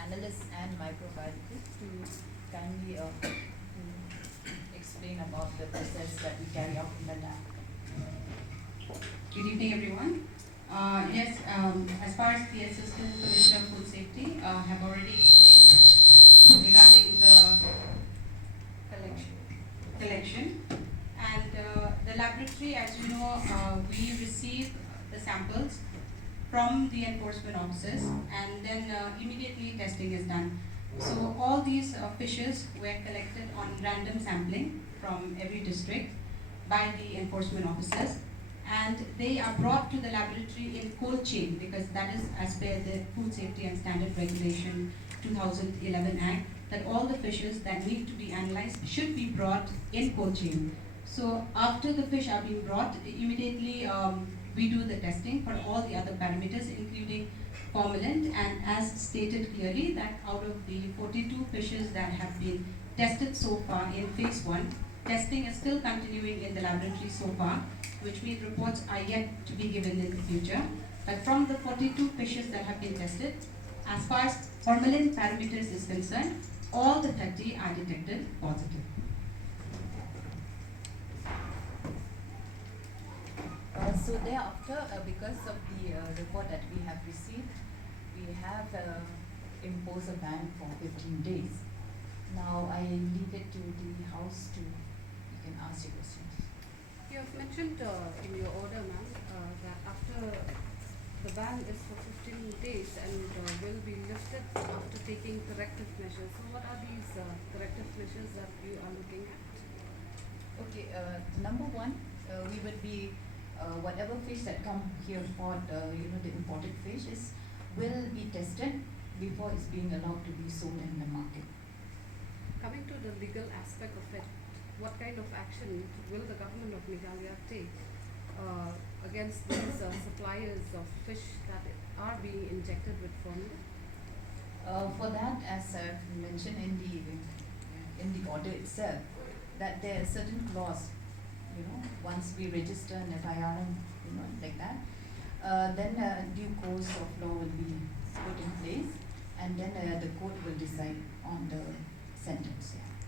analyst and microbiologist to kindly explain about the process that we carry out in the lab. Good evening, everyone. Yes, as far as the Assistant Commissioner of Food Safety have already explained regarding the collection. And the laboratory, as you know, we receive the samples from the enforcement officers, and then immediately testing is done. So all these fishes were collected on random sampling from every district by the enforcement officers, and they are brought to the laboratory in cold chain, because that is as per the Food Safety and Standard Regulation 2011 Act, that all the fishes that need to be analyzed should be brought in cold chain. So after the fish are being brought, immediately we do the testing for all the other parameters, including formalin, and as stated clearly that out of the 42 fishes that have been tested so far in phase 1, testing is still continuing in the laboratory so far, which means reports are yet to be given in the future. But from the 42 fishes that have been tested, as far as formalin parameters is concerned, all the 30 are detected positive. So thereafter, because of the report that we have received, we have imposed a ban for 15 days. Now I leave it to the House to, you can ask your questions. You have mentioned in your order, ma'am, that after the ban is for 15 days and will be lifted after taking corrective measures. So what are these corrective measures that you are looking at? Okay, number one, we would be whatever fish that come here for the imported fish will be tested before it's being allowed to be sold in the market. Coming to the legal aspect of it, what kind of action will the government of Meghalaya take against these suppliers of fish that are being injected with formalin? For that, as I've mentioned in the order itself, that there are certain clause, once we register an FIR, like that, then due course of law will be put in place, and then the court will decide on the sentence. Yeah.